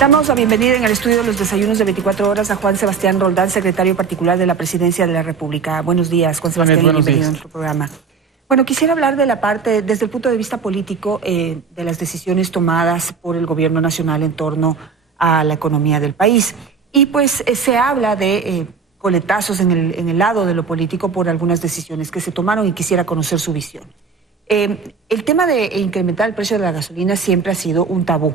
Damos la bienvenida en el estudio de los desayunos de 24 horas a Juan Sebastián Roldán, secretario particular de la Presidencia de la República. Buenos días, Juan Sebastián, Buenos bienvenido días. a nuestro programa. Bueno, quisiera hablar de la parte, desde el punto de vista político, de las decisiones tomadas por el gobierno nacional en torno a la economía del país. Y pues se habla de coletazos en el lado de lo político por algunas decisiones que se tomaron y quisiera conocer su visión. El tema de incrementar el precio de la gasolina siempre ha sido un tabú.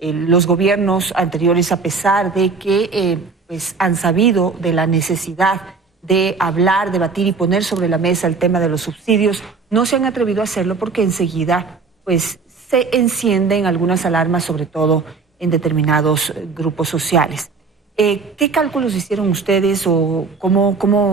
Los gobiernos anteriores, a pesar de que pues han sabido de la necesidad de hablar, debatir y poner sobre la mesa el tema de los subsidios, no se han atrevido a hacerlo porque enseguida pues se encienden algunas alarmas, sobre todo en determinados grupos sociales. ¿Qué cálculos hicieron ustedes o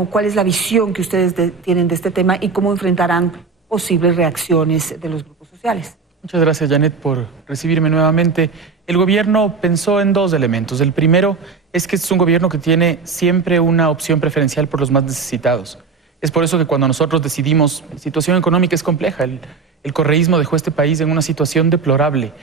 cuál es la visión que ustedes tienen de este tema y cómo enfrentarán posibles reacciones de los grupos sociales? Muchas gracias, Janet, por recibirme nuevamente. El gobierno pensó en dos elementos. El primero es que es un gobierno que tiene siempre una opción preferencial por los más necesitados. Es por eso que cuando nosotros decidimos, la situación económica es compleja. El correísmo dejó este país en una situación deplorable.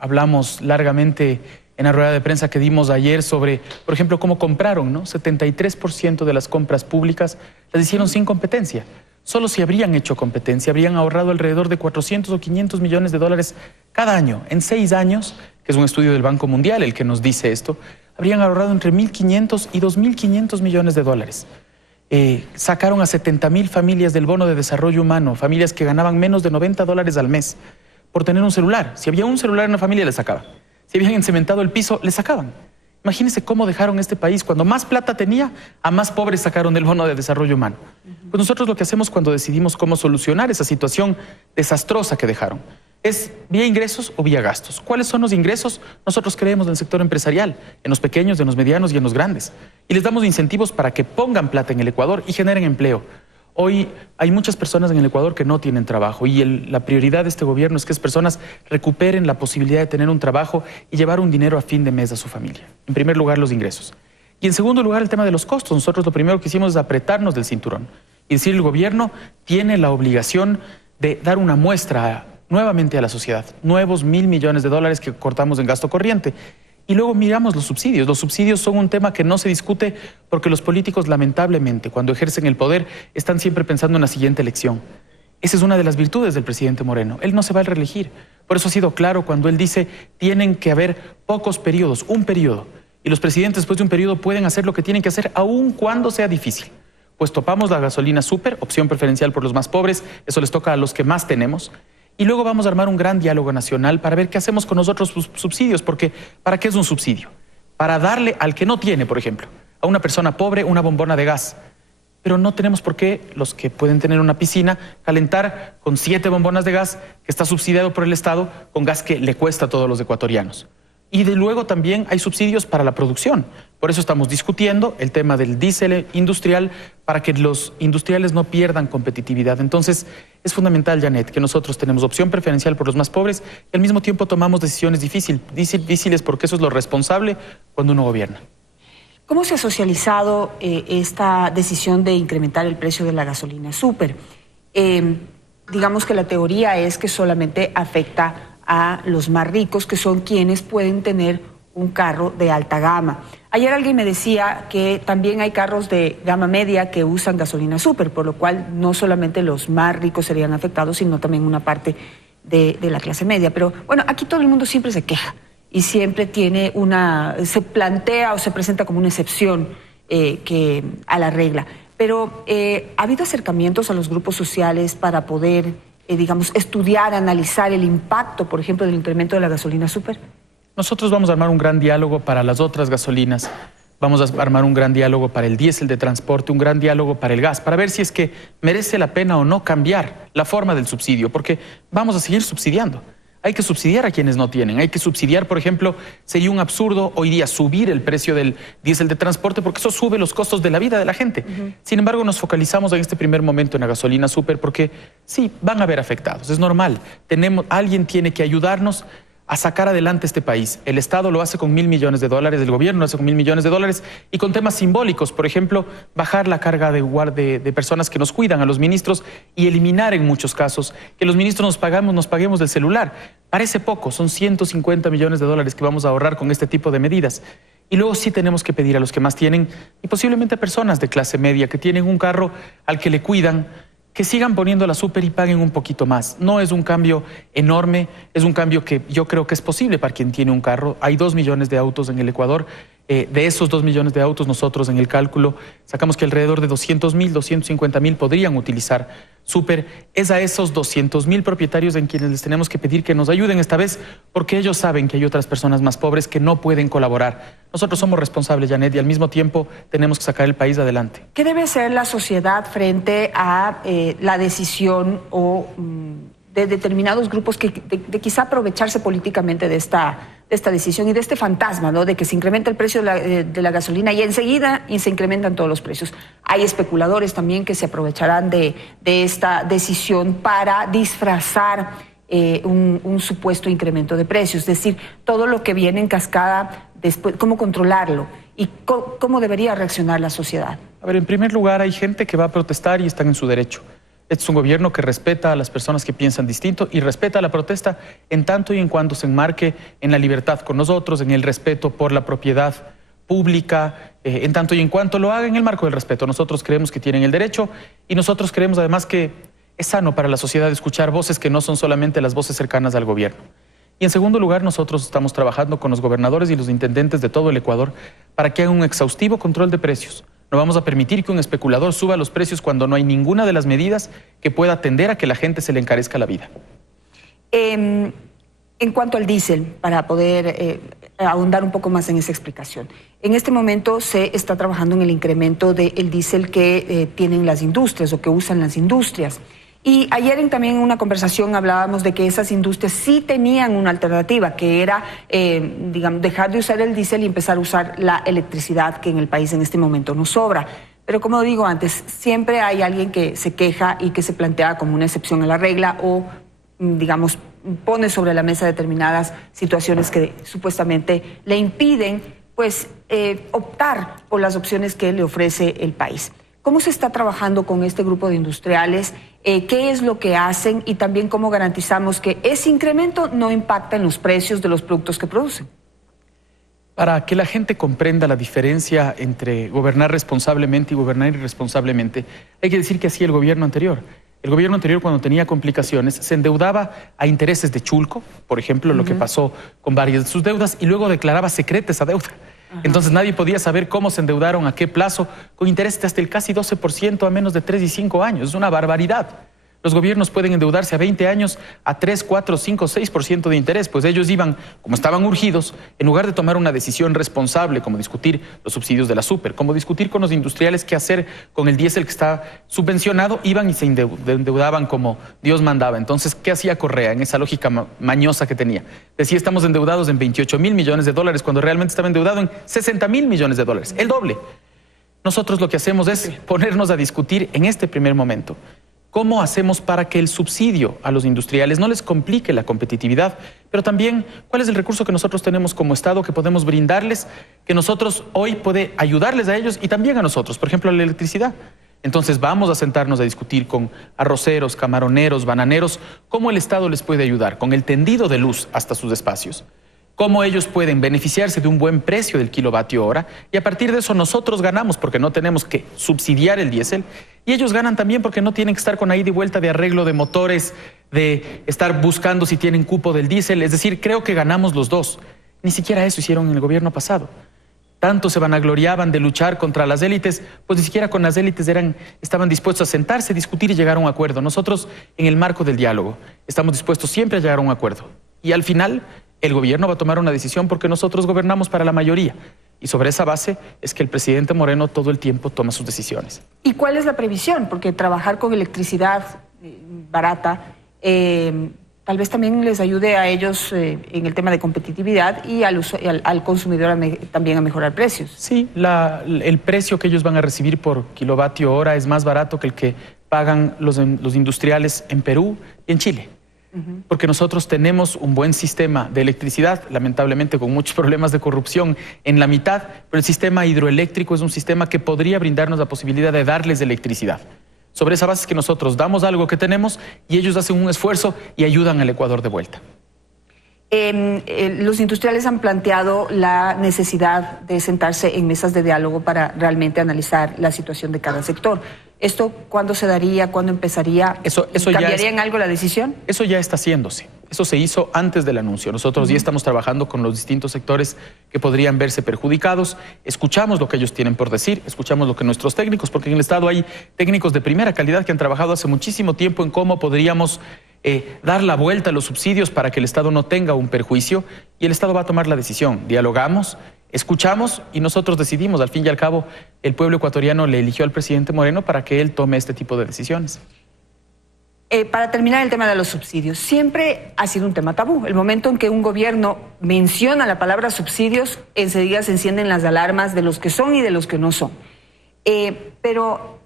Hablamos largamente en la rueda de prensa que dimos ayer sobre, por ejemplo, cómo compraron, ¿no? 73% de las compras públicas las hicieron sin competencia. Solo si habrían hecho competencia, habrían ahorrado alrededor de 400 o 500 millones de dólares cada año. En 6 años, que es un estudio del Banco Mundial el que nos dice esto, habrían ahorrado entre 1.500 y 2.500 millones de dólares. Sacaron a 70.000 familias del bono de desarrollo humano, familias que ganaban menos de 90 dólares al mes por tener un celular. Si había un celular en una familia, le sacaban. Si habían encementado el piso, le sacaban. Imagínense cómo dejaron este país. Cuando más plata tenía, a más pobres sacaron del bono de desarrollo humano. Pues nosotros lo que hacemos cuando decidimos cómo solucionar esa situación desastrosa que dejaron es vía ingresos o vía gastos. ¿Cuáles son los ingresos? Nosotros creemos en el sector empresarial, en los pequeños, en los medianos y en los grandes. Y les damos incentivos para que pongan plata en el Ecuador y generen empleo. Hoy hay muchas personas en el Ecuador que no tienen trabajo y la prioridad de este gobierno es que esas personas recuperen la posibilidad de tener un trabajo y llevar un dinero a fin de mes a su familia. En primer lugar, los ingresos. Y en segundo lugar, el tema de los costos. Nosotros lo primero que hicimos es apretarnos del cinturón y decir, el gobierno tiene la obligación de dar una muestra nuevamente a la sociedad, nuevos 1.000 millones de dólares que cortamos en gasto corriente. Y luego miramos los subsidios. Los subsidios son un tema que no se discute porque los políticos, lamentablemente, cuando ejercen el poder, están siempre pensando en la siguiente elección. Esa es una de las virtudes del presidente Moreno. Él no se va a reelegir. Por eso ha sido claro cuando él dice, tienen que haber pocos periodos, un periodo. Y los presidentes después de un periodo pueden hacer lo que tienen que hacer, aun cuando sea difícil. Pues topamos la gasolina súper, opción preferencial por los más pobres, eso les toca a los que más tenemos. Y luego vamos a armar un gran diálogo nacional para ver qué hacemos con los otros subsidios, porque ¿para qué es un subsidio? Para darle al que no tiene, por ejemplo, a una persona pobre una bombona de gas. Pero no tenemos por qué los que pueden tener una piscina calentar con 7 bombonas de gas que está subsidiado por el Estado con gas que le cuesta a todos los ecuatorianos. Y de luego también hay subsidios para la producción. Por eso estamos discutiendo el tema del diésel industrial para que los industriales no pierdan competitividad. Entonces, es fundamental, Janet, que nosotros tenemos opción preferencial por los más pobres y al mismo tiempo tomamos decisiones difíciles porque eso es lo responsable cuando uno gobierna. ¿Cómo se ha socializado esta decisión de incrementar el precio de la gasolina súper? Digamos que la teoría es que solamente afecta a los más ricos, que son quienes pueden tener un carro de alta gama. Ayer alguien me decía que también hay carros de gama media que usan gasolina súper, por lo cual no solamente los más ricos serían afectados, sino también una parte de la clase media. Pero bueno, aquí todo el mundo siempre se queja y siempre tiene se plantea o se presenta como una excepción a la regla. Pero ¿ha habido acercamientos a los grupos sociales para poder digamos, estudiar, analizar el impacto, por ejemplo, del incremento de la gasolina súper? Nosotros vamos a armar un gran diálogo para las otras gasolinas, vamos a armar un gran diálogo para el diésel de transporte, un gran diálogo para el gas, para ver si es que merece la pena o no cambiar la forma del subsidio, porque vamos a seguir subsidiando. Hay que subsidiar a quienes no tienen. Hay que subsidiar, por ejemplo, sería un absurdo hoy día subir el precio del diésel de transporte porque eso sube los costos de la vida de la gente. Sin embargo, nos focalizamos en este primer momento en la gasolina súper porque sí, van a haber afectados. Es normal. Alguien tiene que ayudarnos a sacar adelante este país. El Estado lo hace con $1.000 millones, el gobierno lo hace con $1.000 millones y con temas simbólicos, por ejemplo, bajar la carga de personas que nos cuidan, a los ministros, y eliminar en muchos casos que los ministros nos paguemos del celular. Parece poco, son $150 millones que vamos a ahorrar con este tipo de medidas. Y luego sí tenemos que pedir a los que más tienen, y posiblemente a personas de clase media que tienen un carro al que le cuidan, que sigan poniendo la súper y paguen un poquito más. No es un cambio enorme, es un cambio que yo creo que es posible para quien tiene un carro. Hay 2 millones de autos en el Ecuador. De esos 2 millones de autos, nosotros en el cálculo sacamos que alrededor de 200.000, 250.000 podrían utilizar súper. Es a esos 200.000 propietarios en quienes les tenemos que pedir que nos ayuden esta vez, porque ellos saben que hay otras personas más pobres que no pueden colaborar. Nosotros somos responsables, Janet, y al mismo tiempo tenemos que sacar el país adelante. ¿Qué debe hacer la sociedad frente a la decisión de determinados grupos de quizá aprovecharse políticamente de esta decisión y de este fantasma, ¿no?, de que se incrementa el precio de la gasolina y enseguida se incrementan todos los precios? Hay especuladores también que se aprovecharán de esta decisión para disfrazar un supuesto incremento de precios, es decir, todo lo que viene en cascada después, ¿cómo controlarlo? ¿Y cómo debería reaccionar la sociedad? A ver, en primer lugar, hay gente que va a protestar y están en su derecho. Este es un gobierno que respeta a las personas que piensan distinto y respeta la protesta en tanto y en cuanto se enmarque en la libertad con nosotros, en el respeto por la propiedad pública, en tanto y en cuanto lo haga en el marco del respeto. Nosotros creemos que tienen el derecho y nosotros creemos además que es sano para la sociedad escuchar voces que no son solamente las voces cercanas al gobierno. Y en segundo lugar, nosotros estamos trabajando con los gobernadores y los intendentes de todo el Ecuador para que hagan un exhaustivo control de precios. No vamos a permitir que un especulador suba los precios cuando no hay ninguna de las medidas que pueda atender a que la gente se le encarezca la vida. En cuanto al diésel, para poder ahondar un poco más en esa explicación, en este momento se está trabajando en el incremento del diésel que tienen las industrias o que usan las industrias. Y ayer también en una conversación hablábamos de que esas industrias sí tenían una alternativa, que era, digamos, dejar de usar el diésel y empezar a usar la electricidad, que en el país en este momento nos sobra. Pero como digo antes, siempre hay alguien que se queja y que se plantea como una excepción a la regla o, digamos, pone sobre la mesa determinadas situaciones que supuestamente le impiden, pues, optar por las opciones que le ofrece el país. ¿Cómo se está trabajando con este grupo de industriales? ¿Qué es lo que hacen? Y también cómo garantizamos que ese incremento no impacta en los precios de los productos que producen. Para que la gente comprenda la diferencia entre gobernar responsablemente y gobernar irresponsablemente, hay que decir que hacía el gobierno anterior. El gobierno anterior, cuando tenía complicaciones, se endeudaba a intereses de chulco, por ejemplo, lo que pasó con varias de sus deudas, y luego declaraba secreta esa deuda. Entonces nadie podía saber cómo se endeudaron, a qué plazo, con intereses de hasta el casi 12% a menos de 3 y 5 años. Es una barbaridad. Los gobiernos pueden endeudarse a 20 años a 3, 4, 5, 6% de interés, pues ellos iban, como estaban urgidos, en lugar de tomar una decisión responsable, como discutir los subsidios de la súper, como discutir con los industriales qué hacer con el diésel que está subvencionado, iban y se endeudaban como Dios mandaba. Entonces, ¿qué hacía Correa en esa lógica mañosa que tenía? Decía, estamos endeudados en $28.000 millones, cuando realmente estaba endeudado en $60.000 millones, el doble. Nosotros lo que hacemos es ponernos a discutir en este primer momento ¿cómo hacemos para que el subsidio a los industriales no les complique la competitividad? Pero también, ¿cuál es el recurso que nosotros tenemos como Estado que podemos brindarles, que nosotros hoy puede ayudarles a ellos y también a nosotros? Por ejemplo, la electricidad. Entonces vamos a sentarnos a discutir con arroceros, camaroneros, bananeros, cómo el Estado les puede ayudar con el tendido de luz hasta sus espacios. Cómo ellos pueden beneficiarse de un buen precio del kilovatio hora y a partir de eso nosotros ganamos porque no tenemos que subsidiar el diésel y ellos ganan también porque no tienen que estar con ahí de vuelta de arreglo de motores, de estar buscando si tienen cupo del diésel. Es decir, creo que ganamos los dos. Ni siquiera eso hicieron en el gobierno pasado. Tanto se vanagloriaban de luchar contra las élites, pues ni siquiera con las élites estaban dispuestos a sentarse, discutir y llegar a un acuerdo. Nosotros, en el marco del diálogo, estamos dispuestos siempre a llegar a un acuerdo. Y al final, el gobierno va a tomar una decisión porque nosotros gobernamos para la mayoría. Y sobre esa base es que el presidente Moreno todo el tiempo toma sus decisiones. ¿Y cuál es la previsión? Porque trabajar con electricidad barata tal vez también les ayude a ellos en el tema de competitividad y al consumidor también a mejorar precios. Sí, el precio que ellos van a recibir por kilovatio hora es más barato que el que pagan los industriales en Perú y en Chile. porque nosotros tenemos un buen sistema de electricidad, lamentablemente con muchos problemas de corrupción en la mitad, pero el sistema hidroeléctrico es un sistema que podría brindarnos la posibilidad de darles electricidad. Sobre esa base es que nosotros damos algo que tenemos y ellos hacen un esfuerzo y ayudan al Ecuador de vuelta. Los industriales han planteado la necesidad de sentarse en mesas de diálogo para realmente analizar la situación de cada sector. ¿Esto cuándo se daría? ¿Cuándo empezaría? ¿Cambiaría en algo la decisión? Eso ya está haciéndose. Eso se hizo antes del anuncio. Nosotros ya estamos trabajando con los distintos sectores que podrían verse perjudicados. Escuchamos lo que ellos tienen por decir, escuchamos lo que nuestros técnicos, porque en el Estado hay técnicos de primera calidad que han trabajado hace muchísimo tiempo en cómo podríamos dar la vuelta a los subsidios para que el Estado no tenga un perjuicio, y el Estado va a tomar la decisión. Dialogamos, escuchamos y nosotros decidimos. Al fin y al cabo, el pueblo ecuatoriano le eligió al presidente Moreno para que él tome este tipo de decisiones. Para terminar el tema de los subsidios, siempre ha sido un tema tabú. El momento en que un gobierno menciona la palabra subsidios, enseguida se encienden las alarmas de los que son y de los que no son. Pero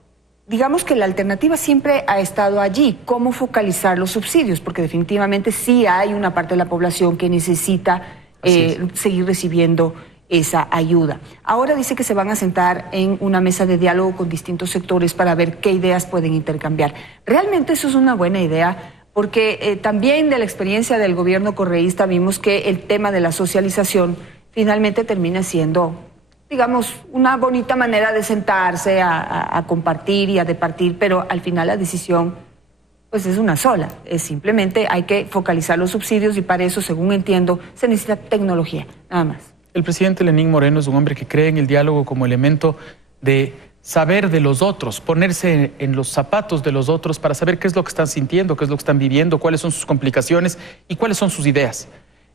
digamos que la alternativa siempre ha estado allí, cómo focalizar los subsidios, porque definitivamente sí hay una parte de la población que necesita seguir recibiendo esa ayuda. Ahora dice que se van a sentar en una mesa de diálogo con distintos sectores para ver qué ideas pueden intercambiar. Realmente eso es una buena idea, porque también de la experiencia del gobierno correísta vimos que el tema de la socialización finalmente termina siendo, digamos, una bonita manera de sentarse a compartir y a departir, pero al final la decisión pues es una sola. Es simplemente hay que focalizar los subsidios y para eso, según entiendo, se necesita tecnología, nada más. El presidente Lenín Moreno es un hombre que cree en el diálogo como elemento de saber de los otros, ponerse en los zapatos de los otros para saber qué es lo que están sintiendo, qué es lo que están viviendo, cuáles son sus complicaciones y cuáles son sus ideas.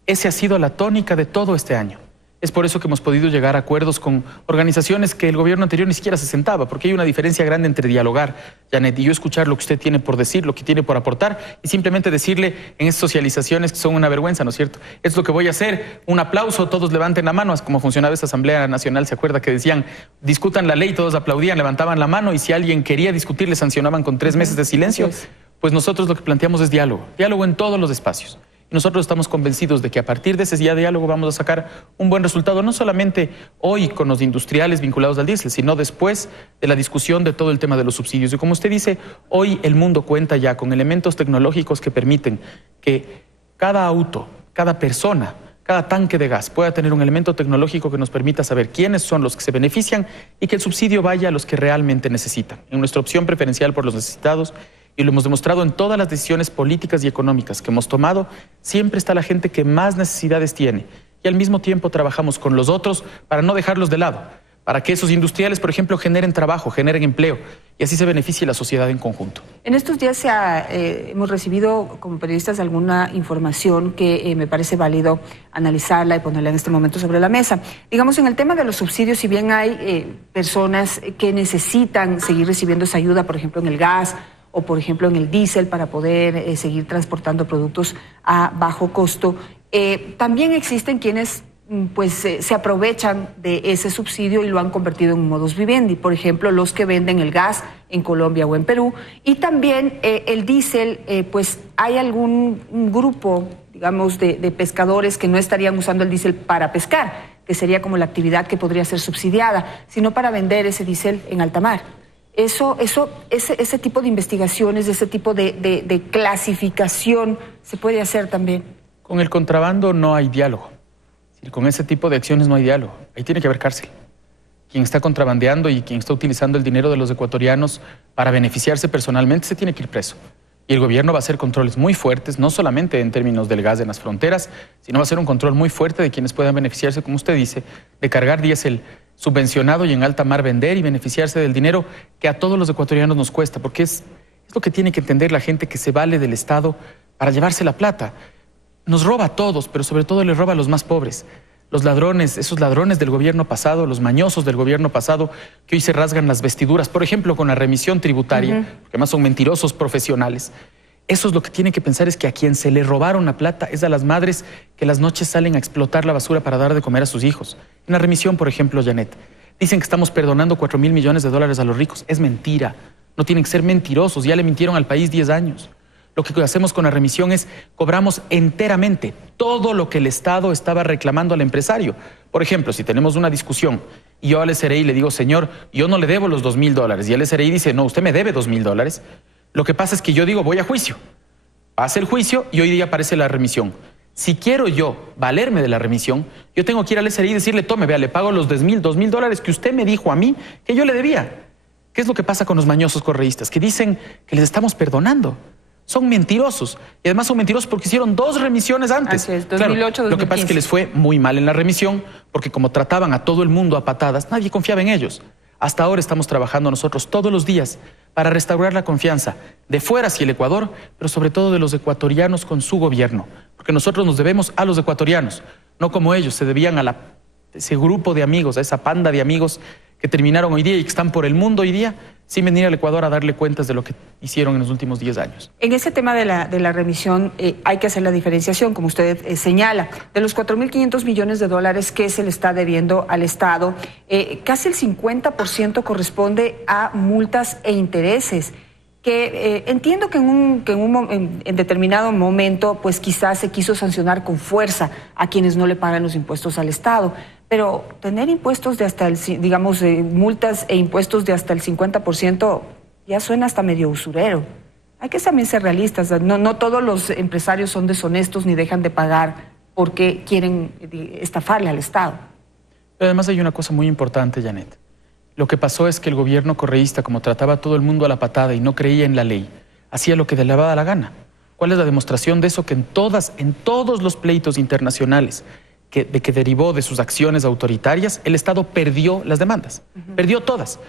Esa ha sido la tónica de todo este año. Es por eso que hemos podido llegar a acuerdos con organizaciones que el gobierno anterior ni siquiera se sentaba, porque hay una diferencia grande entre dialogar, Janet, y yo escuchar lo que usted tiene por decir, lo que tiene por aportar, y simplemente decirle en esas socializaciones que son una vergüenza, ¿no es cierto? Es lo que voy a hacer, un aplauso, todos levanten la mano, es como funcionaba esa Asamblea Nacional, ¿se acuerda? Que decían, discutan la ley, todos aplaudían, levantaban la mano, y si alguien quería discutir, le sancionaban con 3 meses de silencio. Pues nosotros lo que planteamos es diálogo, diálogo en todos los espacios. Nosotros estamos convencidos de que a partir de ese día de diálogo vamos a sacar un buen resultado, no solamente hoy con los industriales vinculados al diésel, sino después de la discusión de todo el tema de los subsidios. Y como usted dice, hoy el mundo cuenta ya con elementos tecnológicos que permiten que cada auto, cada persona, cada tanque de gas pueda tener un elemento tecnológico que nos permita saber quiénes son los que se benefician y que el subsidio vaya a los que realmente necesitan. En nuestra opción preferencial por los necesitados, y lo hemos demostrado en todas las decisiones políticas y económicas que hemos tomado, siempre está la gente que más necesidades tiene. Y al mismo tiempo trabajamos con los otros para no dejarlos de lado, para que esos industriales, por ejemplo, generen trabajo, generen empleo, y así se beneficie la sociedad en conjunto. En estos días hemos recibido como periodistas alguna información que me parece válido analizarla y ponerla en este momento sobre la mesa. Digamos, en el tema de los subsidios, si bien hay personas que necesitan seguir recibiendo esa ayuda, por ejemplo, en el gas, o por ejemplo en el diésel para poder seguir transportando productos a bajo costo. También existen quienes pues se aprovechan de ese subsidio y lo han convertido en un modus vivendi, por ejemplo los que venden el gas en Colombia o en Perú, y también el diésel, pues hay algún grupo, digamos, de pescadores que no estarían usando el diésel para pescar, que sería como la actividad que podría ser subsidiada, sino para vender ese diésel en alta mar. Ese tipo de investigaciones, ese tipo de clasificación se puede hacer también. Con el contrabando no hay diálogo. Con ese tipo de acciones no hay diálogo. Ahí tiene que haber cárcel. Quien está contrabandeando y quien está utilizando el dinero de los ecuatorianos para beneficiarse personalmente se tiene que ir preso. Y el gobierno va a hacer controles muy fuertes, no solamente en términos del gas en las fronteras, sino va a hacer un control muy fuerte de quienes puedan beneficiarse, como usted dice, de cargar diésel subvencionado y en alta mar vender y beneficiarse del dinero que a todos los ecuatorianos nos cuesta, porque es lo que tiene que entender la gente que se vale del Estado para llevarse la plata. Nos roba a todos, pero sobre todo le roba a los más pobres. Los ladrones, esos ladrones del gobierno pasado, los mañosos del gobierno pasado, que hoy se rasgan las vestiduras, por ejemplo, con la remisión tributaria, porque además son mentirosos profesionales. Eso es lo que tiene que pensar, es que a quien se le robaron la plata es a las madres que las noches salen a explotar la basura para dar de comer a sus hijos. En la remisión, por ejemplo, Janet, dicen que estamos perdonando 4.000 millones de dólares a los ricos. Es mentira. No tienen que ser mentirosos. Ya le mintieron al país 10 años. Lo que hacemos con la remisión es cobramos enteramente todo lo que el Estado estaba reclamando al empresario. Por ejemplo, si tenemos una discusión y yo al SRI le digo, señor, yo no le debo los $2.000, y el SRI dice, no, usted me debe $2.000, lo que pasa es que yo digo, voy a juicio. Pasa el juicio y hoy día aparece la remisión. Si quiero yo valerme de la remisión, yo tengo que ir al SRI y decirle, tome, vea, le pago los $2.000 que usted me dijo a mí que yo le debía. ¿Qué es lo que pasa con los mañosos correístas? Que dicen que les estamos perdonando. Son mentirosos. Y además son mentirosos porque hicieron 2 remisiones antes. Así es, 2008, claro, lo que pasa es que les fue muy mal en la remisión porque como trataban a todo el mundo a patadas, nadie confiaba en ellos. Hasta ahora estamos trabajando nosotros todos los días para restaurar la confianza de fuera hacia el Ecuador, pero sobre todo de los ecuatorianos con su gobierno. Porque nosotros nos debemos a los ecuatorianos, no como ellos se debían a ese grupo de amigos, a esa panda de amigos que terminaron hoy día y que están por el mundo hoy día sin venir al Ecuador a darle cuentas de lo que hicieron en los últimos 10 años. En ese tema de la remisión hay que hacer la diferenciación, como usted señala. De los 4.500 millones de dólares que se le está debiendo al Estado, casi el 50% corresponde a multas e intereses, que entiendo que en determinado momento pues quizás se quiso sancionar con fuerza a quienes no le pagan los impuestos al Estado. Pero tener impuestos de hasta multas e impuestos de hasta el 50% ya suena hasta medio usurero. Hay que también ser realistas. No todos los empresarios son deshonestos ni dejan de pagar porque quieren estafarle al Estado. Pero además hay una cosa muy importante, Janet. Lo que pasó es que el gobierno correísta, como trataba a todo el mundo a la patada y no creía en la ley, hacía lo que le daba la gana. ¿Cuál es la demostración de eso? Que en todos los pleitos internacionales que derivó de sus acciones autoritarias, el Estado perdió las demandas, perdió todas.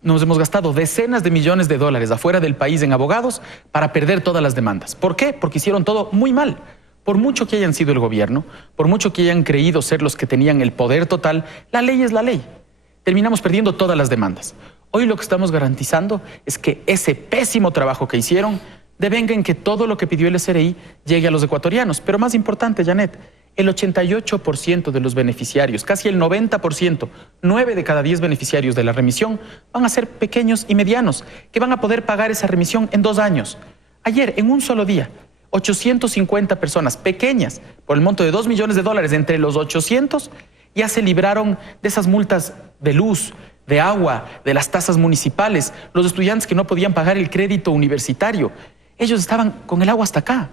Nos hemos gastado decenas de millones de dólares afuera del país en abogados para perder todas las demandas. ¿Por qué? Porque hicieron todo muy mal. Por mucho que hayan sido el gobierno, por mucho que hayan creído ser los que tenían el poder total, la ley es la ley. Terminamos perdiendo todas las demandas. Hoy lo que estamos garantizando es que ese pésimo trabajo que hicieron devenga en que todo lo que pidió el SRI llegue a los ecuatorianos. Pero más importante, Janet, el 88% de los beneficiarios, casi el 90%, 9 de cada 10 beneficiarios de la remisión van a ser pequeños y medianos, que van a poder pagar esa remisión en 2 años. Ayer, en un solo día, 850 personas pequeñas, por el monto de $2 millones, entre los 800, ya se libraron de esas multas de luz, de agua, de las tasas municipales, los estudiantes que no podían pagar el crédito universitario. Ellos estaban con el agua hasta acá.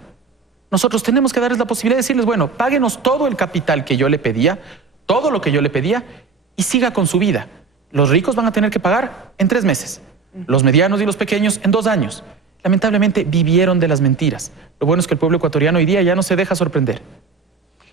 Nosotros tenemos que darles la posibilidad de decirles, bueno, páguenos todo el capital que yo le pedía, todo lo que yo le pedía, y siga con su vida. Los ricos van a tener que pagar en 3 meses, los medianos y los pequeños en 2 años. Lamentablemente vivieron de las mentiras. Lo bueno es que el pueblo ecuatoriano hoy día ya no se deja sorprender.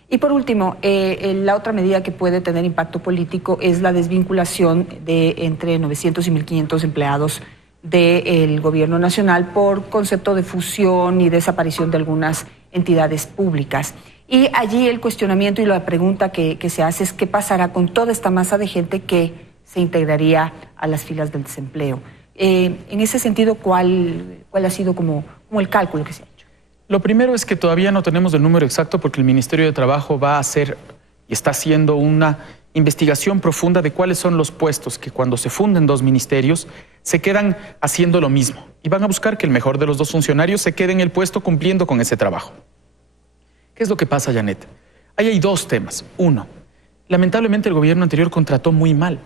Y por último, la otra medida que puede tener impacto político es la desvinculación de entre 900 y 1.500 empleados del gobierno nacional por concepto de fusión y desaparición de algunas entidades públicas. Y allí el cuestionamiento y la pregunta que se hace es qué pasará con toda esta masa de gente que se integraría a las filas del desempleo. En ese sentido, ¿cuál ha sido como el cálculo que se ha hecho? Lo primero es que todavía no tenemos el número exacto porque el Ministerio de Trabajo va a hacer y está haciendo una investigación profunda de cuáles son los puestos que cuando se funden 2 ministerios se quedan haciendo lo mismo y van a buscar que el mejor de los 2 funcionarios se quede en el puesto cumpliendo con ese trabajo. ¿Qué es lo que pasa, Janet? Ahí hay 2 temas. Uno, lamentablemente el gobierno anterior contrató muy mal.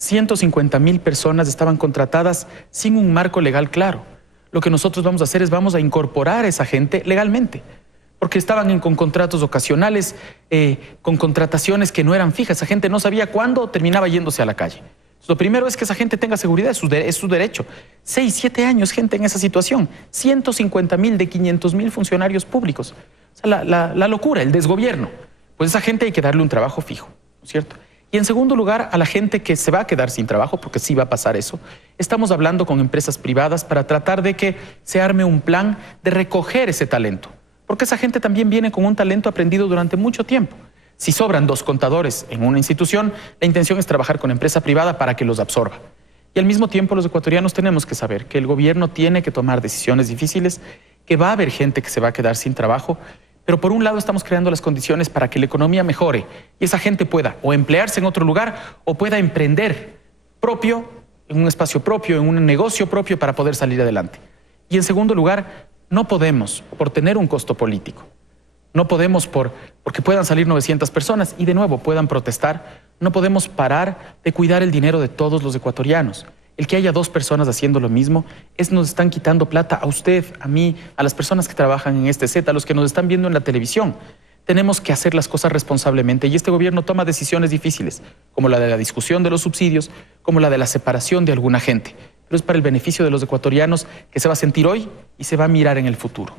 150.000 personas estaban contratadas sin un marco legal claro. Lo que nosotros vamos a hacer es vamos a incorporar a esa gente legalmente, porque estaban con contratos ocasionales, con contrataciones que no eran fijas. Esa gente no sabía cuándo terminaba yéndose a la calle. Entonces, lo primero es que esa gente tenga seguridad, es su derecho. 6, 7 años gente en esa situación. 150.000 de 500.000 funcionarios públicos. O sea, la locura, el desgobierno. Pues a esa gente hay que darle un trabajo fijo, ¿no es cierto? Y en segundo lugar, a la gente que se va a quedar sin trabajo, porque sí va a pasar eso, estamos hablando con empresas privadas para tratar de que se arme un plan de recoger ese talento. Porque esa gente también viene con un talento aprendido durante mucho tiempo. Si sobran 2 contadores en una institución, la intención es trabajar con empresa privada para que los absorba. Y al mismo tiempo los ecuatorianos tenemos que saber que el gobierno tiene que tomar decisiones difíciles, que va a haber gente que se va a quedar sin trabajo, pero por un lado estamos creando las condiciones para que la economía mejore y esa gente pueda o emplearse en otro lugar o pueda emprender propio, en un espacio propio, en un negocio propio para poder salir adelante. Y en segundo lugar, No podemos, por tener un costo político, no podemos porque puedan salir 900 personas y de nuevo puedan protestar, no podemos parar de cuidar el dinero de todos los ecuatorianos. El que haya 2 personas haciendo lo mismo, nos están quitando plata a usted, a mí, a las personas que trabajan en este set, a los que nos están viendo en la televisión. Tenemos que hacer las cosas responsablemente y este gobierno toma decisiones difíciles, como la de la discusión de los subsidios, como la de la separación de alguna gente. Pero es para el beneficio de los ecuatorianos que se va a sentir hoy y se va a mirar en el futuro.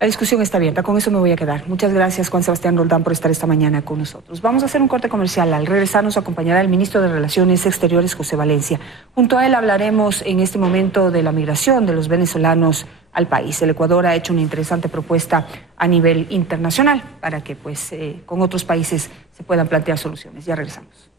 La discusión está abierta, con eso me voy a quedar. Muchas gracias, Juan Sebastián Roldán, por estar esta mañana con nosotros. Vamos a hacer un corte comercial. Al regresar nos acompañará el ministro de Relaciones Exteriores, José Valencia. Junto a él hablaremos en este momento de la migración de los venezolanos al país. El Ecuador ha hecho una interesante propuesta a nivel internacional para que con otros países se puedan plantear soluciones. Ya regresamos.